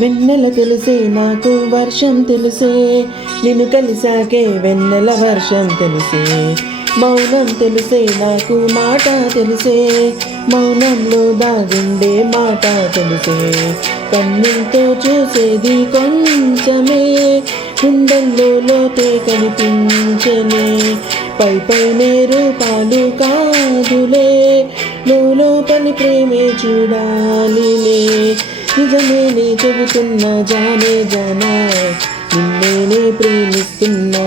వెన్నెల తెలిసే నాకు వర్షం తెలిసే, నిన్ను కలిసాకే వెన్నెల వర్షం తెలిసే. మౌనం తెలిసే నాకు మాట తెలిసే, మౌనంలో దాగుండే మాట తెలిసే. కన్నులతో చూసేది కొంచెమే, గుండెల్లో లోతే కనిపించనే. పై పైనే రూపాలు కాదులే, లోపలి ప్రేమే చూడాలిలే. నిజమేనే చెబుతున్నా జానే జానా, నిన్నేనే ప్రేమిస్తున్నా.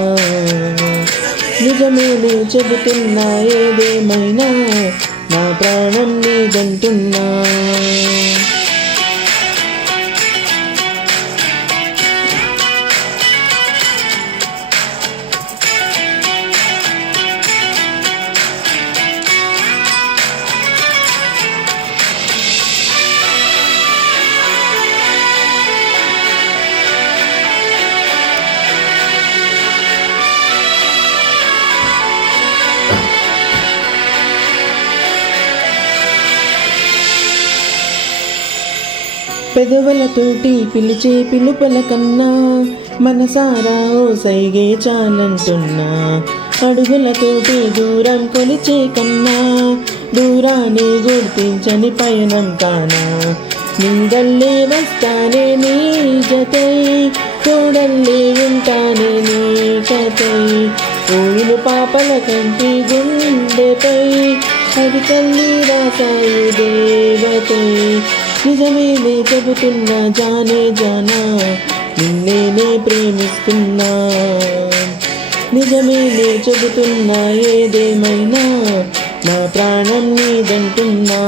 నిజమేనే చెబుతున్నా ఏదేమైనా, నా ప్రాణం నీదంటున్నా. పెదవులతోటి పిలిచే పిలుపుల కన్నా, మనసారా ఓ సైగే చాలంటున్నా. అడుగులతోటి దూరం కొలిచే కన్నా, దూరాన్ని గుర్తించని పయనం కానా. నీడల్లే వస్తానే నీ జతై, తోడల్లే ఉంటానే నీ కథై. పోయిన పాపల కంటి గుండెపై, అది తల్లి రాసాయి దేవతై. నిజమేనే చెబుతున్నా జానే జానా, నిన్నేనే ప్రేమిస్తున్నా. నిజమేనే చెబుతున్నా ఏదేమైనా, నా ప్రాణం నీదంటున్నా.